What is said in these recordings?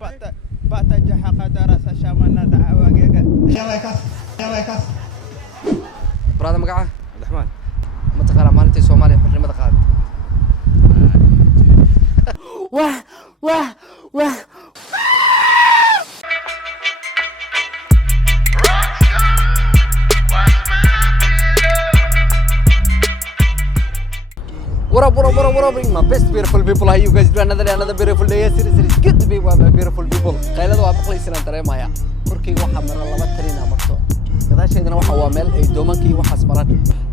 bata jaha qadara sa shamana da'awaageega يلا brada magaca Abdurrahman. ma taqaanaa maalintii Soomaaliya xornimada qaaday wah What up, my best beautiful people. How you guys do? Another beautiful day. Yes, it's good to be with my beautiful people. qayladu waa maqlaysan dareemaya korkayga waxa maran laba tarina marto gadaasheedana waxa waa meel ay doomankii waxaas maran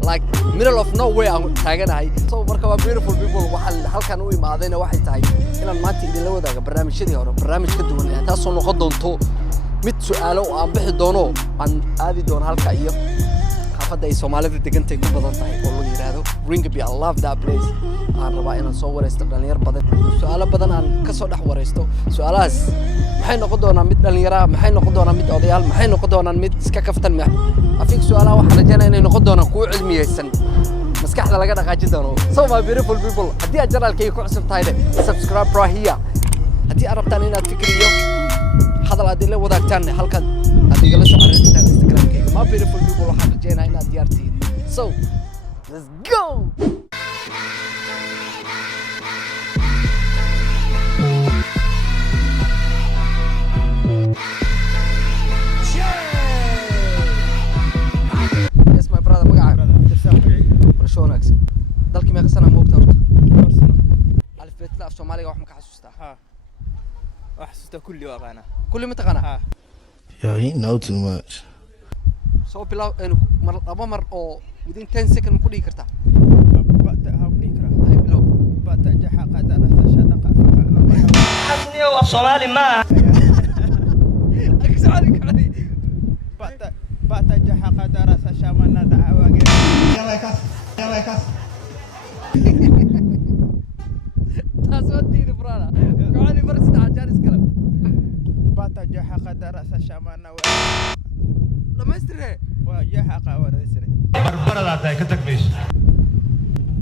like middle of nowhere aan taaganahay so marka waa beautiful people waxa halkan u imaadayna waxay tahay inaan maanta idin la wadaaga barnaamijyadii hore barnaamij ka duwan ee taasoo noqon doonto mid su'aalo aan bixi doono aan aadi doono halka iyo xaafadda ay Soomaalida degantay ku badan tahay oo lagu yiraahdo Ringaby. I love that place. aan rabaa inaan soo wareysto dhalinyar badan su'aalo badan aan ka soo dhex wareysto su'aalahaas maxay noqon doonaan mid dhalinyara maxay noqon doonaan mid odayaal maxay noqon doonaan mid iska kaftan afig su'aalaha waxaan rajaynayaa inay noqon doonaan kuwo cilmiyeysan maskaxda laga dhaqaajin doono so my beautiful people haddii aad janaalkayga ku cusub tahay subscribe right here haddii aad rabtaan inaad fikriyo hadal aad ila wadaagtaan halkan aad igala soo xiriirtaan Instagram-kayga my beautiful people waxaan rajaynayaa inaad diyaar tihiin so let's go yes my brother magaca barashoonaagsan dalkii meeqa sana moogta horta alifbeetada af Soomaaliga wax ma ka xasuustaa wax xasuusta kulli ma taqaanaa Yo, he know too much. soo bilaw laba mar oo within 10 seconds ku dhigi kartaa bata ha ku dhikra ay bilow bata jaha qadara sa shadaqa حسني وصومالي ما aksari kali bata jaha qadara sa shamana da'awaageega يلا taas waa diiday brada kali barista jaaris kala bata jaha qadara sa shamana dhamaystire waa jaha qawada sire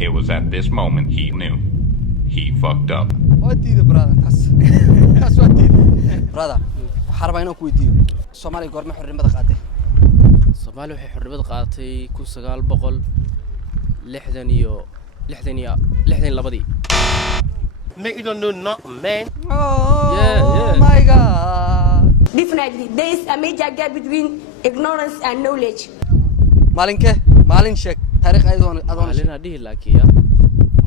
It was at this moment he knew. He fucked up. waa diiday brada taas waa diiday brada waxaan rabaa inaan ku weydiiyo Soomaaliya goorma xornimada qaaday Soomaaliya waxay xornimada qaadatay 1962 Man, you don't know nothing, man. oh my god Definitely, there is a major gap between ignorance and knowledge. maalin sheeg taariikh adoon maalin hadii laakiin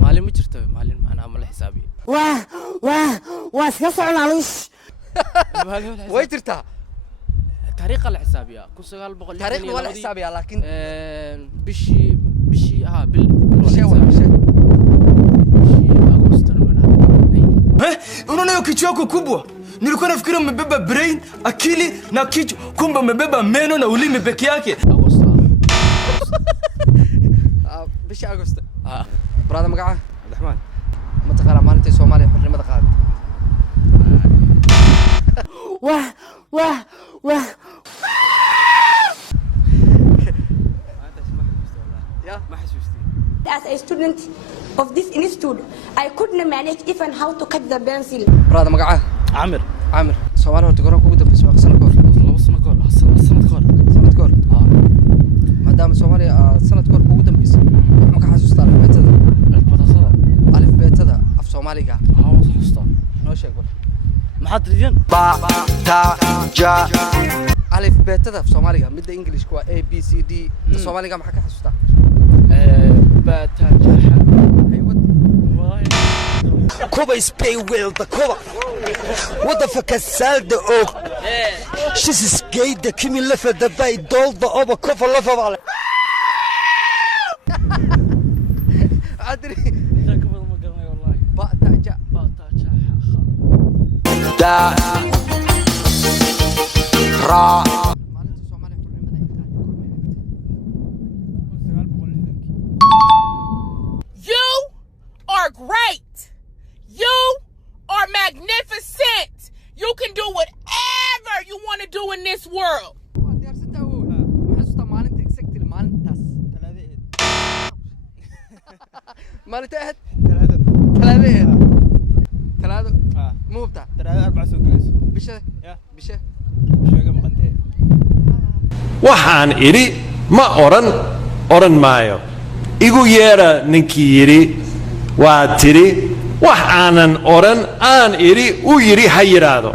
maalin ma jirto maalin macna ma la xisaabiyo waa iska soconaalish way jirtaa taariikha la xisaabiya 1962 taariikhda waa la xisaabiyaa laakiin bishii bil Unaona kichwa kubwa. Nilikuwa nafikiri umebeba brain, akili na kichwa, kumbe umebeba meno na ulimi peke yake. bishii Agosto brada magaca Abdurrahman. ma taqaanaa maalintii Soomaaliya xornimada qaaday wah ya ما حسوستي. As a student of this institute, I couldn't manage even how to cut the pencil. brada magaca Amir Amir Soomaaliya horta goorma kugu dambeysay waa sano kahor 2 sano kahor sanad kahor maadaama Soomaaliya sanad kahor kugu dambeysay wax ma ka xasuustaa alifbeetada af Soomaaliga noo sheeg bal maxaad ridin alifbeetada af Soomaaliga midda Englishka waa A B C D Soomaaliga maxaa ka xasuustaa bata jaha Kuba spay will the Kuba. What the fuck is salda og? She's scared the kimi lefa the bay dol the over cover lefa wala. adri takabad ma garanay wallahi bata jaha Da ra maalintii Soomaaliya xornimada ay qaaday You are great. You are magnificent. You can do whatever you want to do in this world. waa diyaarsantaa oo ma xasuustaa maalinta exactly maalintaas maalinta ahayd talaado ma hubtaa 4 soo gelayso bisha bisha sheega maqantay waxaan idhi ma oran maayo igu yeera ninkii yidhi waa tidhi wax aanan oran aan idhi u yidhi ha yidhaahdo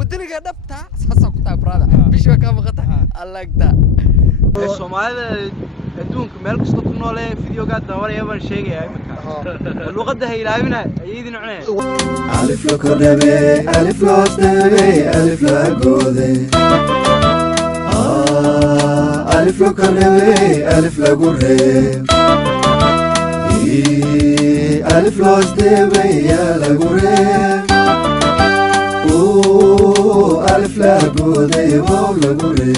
wadaniga dhabta saasa ku tahay brada bisha ka maqanta allagta Soomaalida adduunka meel kasta ku nool ee fiidiyoga daawalaya baan sheegayaa imika luqadda hay ilaawina ayidin cunay alif la kordhabe alif la hoosdhabe alif la goode alif la kordhabe alif la gurre alif la hoosdhabe ya la gurre alif la goode wow la gurre